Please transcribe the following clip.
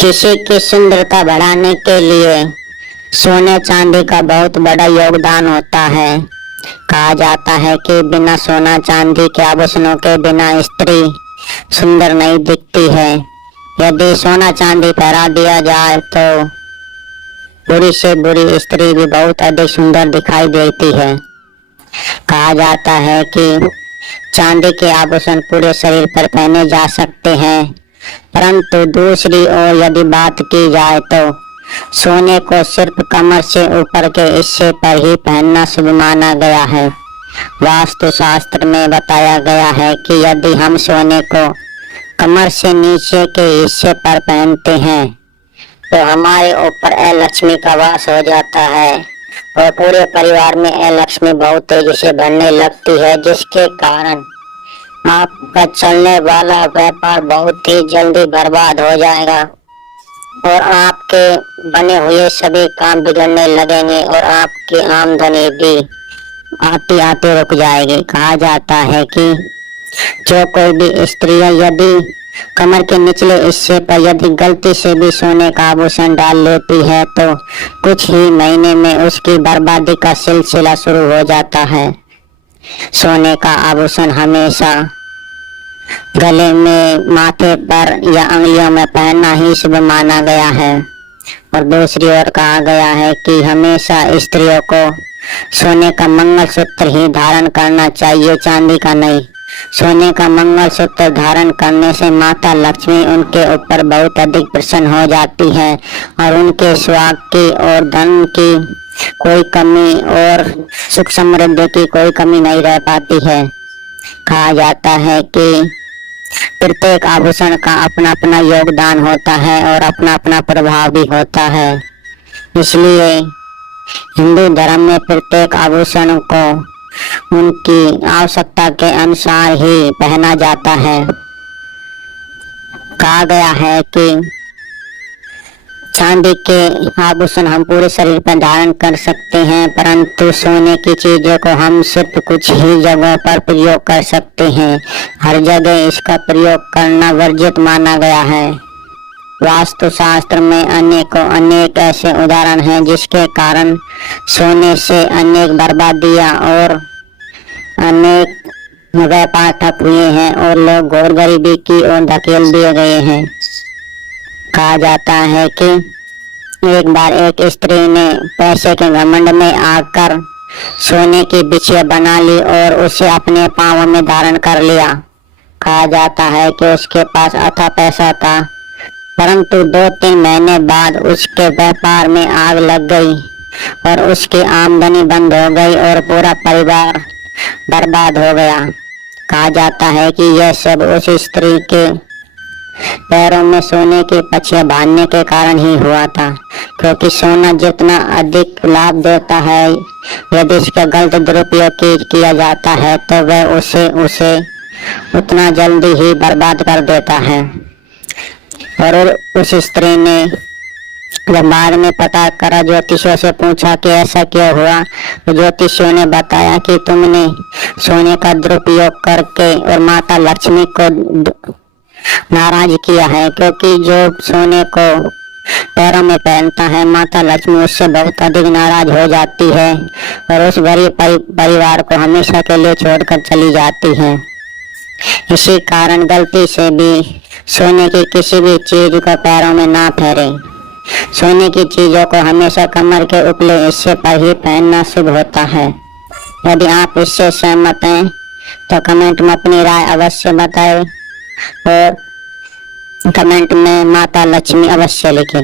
किसी की सुंदरता बढ़ाने के लिए सोने चांदी का बहुत बड़ा योगदान होता है। कहा जाता है कि बिना सोना चांदी के आभूषणों के बिना स्त्री सुंदर नहीं दिखती है। यदि सोना चांदी पहना दिया जाए तो बुरी से बुरी स्त्री भी बहुत अधिक सुंदर दिखाई देती है। कहा जाता है कि चांदी के आभूषण पूरे शरीर पर पहने जा सकते हैं, परंतु दूसरी ओर यदि बात की जाए तो सोने को सिर्फ कमर से ऊपर के हिस्से पर ही पहनना शुभ माना गया है। वास्तु शास्त्र में बताया गया है कि यदि हम सोने को कमर से नीचे के हिस्से पर पहनते हैं तो हमारे ऊपर अलक्ष्मी का वास हो जाता है और पूरे परिवार में अलक्ष्मी बहुत तेजी से बढ़ने लगती है, जिसके कारण आपका चलने वाला व्यापार बहुत ही जल्दी बर्बाद हो जाएगा और आपके बने हुए सभी काम बिगड़ने लगेंगे और आपकी आमदनी भी आते आते रुक जाएगी। कहा जाता है कि जो कोई भी स्त्री यदि कमर के निचले हिस्से पर यदि गलती से भी सोने का आभूषण डाल लेती है तो कुछ ही महीने में उसकी बर्बादी का सिलसिला शुरू हो जाता है। सोने का आभूषण हमेशा गले में, माथे पर या अंगुलियों में पहनना ही शुभ माना गया है। और दूसरी ओर कहा गया है कि हमेशा स्त्रियों को सोने का मंगलसूत्र ही धारण करना चाहिए, चांदी का नहीं। सोने का मंगलसूत्र धारण करने से माता लक्ष्मी उनके ऊपर बहुत अधिक प्रसन्न हो जाती है और उनके सुहाग की और धन की कोई कमी और सुख समृद्धि की कोई कमी नहीं रह पाती है। कहा जाता है कि प्रत्येक आभूषण का अपना अपना योगदान होता है और अपना अपना प्रभाव भी होता है। इसलिए हिंदू धर्म में प्रत्येक आभूषण को उनकी आवश्यकता के अनुसार ही पहना जाता है। कहा गया है कि चांदी के आभूषण हम पूरे शरीर पर धारण कर सकते हैं, परंतु सोने की चीजों को हम सिर्फ कुछ ही जगहों पर प्रयोग कर सकते हैं। हर जगह इसका प्रयोग करना वर्जित माना गया है। वास्तु शास्त्र में अनेक ऐसे उदाहरण हैं जिसके कारण सोने से अनेक बर्बादियां और अनेक व्यापार ठप हुए हैं और लोग घोर गरीबी की ओर धकेल दिए गए हैं। कहा जाता है कि एक बार एक स्त्री ने पैसे के घमंड में आकर सोने की बिछिया बना ली और उसे अपने पांव में धारण कर लिया। कहा जाता है कि उसके पास अथाह पैसा था, परंतु 2-3 महीने बाद उसके व्यापार में आग लग गई और उसकी आमदनी बंद हो गई और पूरा परिवार बर्बाद हो गया। कहा जाता है कि यह सब उस स्त्री के पैरों में सोने की पछिया बांधने के कारण ही हुआ था, क्योंकि सोना जितना अधिक लाभ देता है, यदि इसका गलत दुरुपयोग किया जाता है तो वह उसे उतना जल्दी ही बर्बाद कर देता है। और उस स्त्री ने जब बाद में पता करा, ज्योतिषियों से पूछा कि ऐसा क्यों हुआ, तो ज्योतिषियों ने बताया कि तुमने सोने का दुरुपयोग करके और माता लक्ष्मी को नाराज किया है, क्योंकि जो सोने को पैरों में पहनता है माता लक्ष्मी उससे बहुत अधिक नाराज हो जाती है और उस गरीब परिवार को हमेशा के लिए छोड़कर चली जाती है। इसी कारण गलती से भी सोने की किसी भी चीज को पैरों में ना फेरे। सोने की चीजों को हमेशा कमर के उपले हिस्से पर ही पहनना शुभ होता है। यदि आप इससे सहमत हैं तो कमेंट में अपनी राय अवश्य बताएं और कमेंट में माता लक्ष्मी अवश्य लिखें।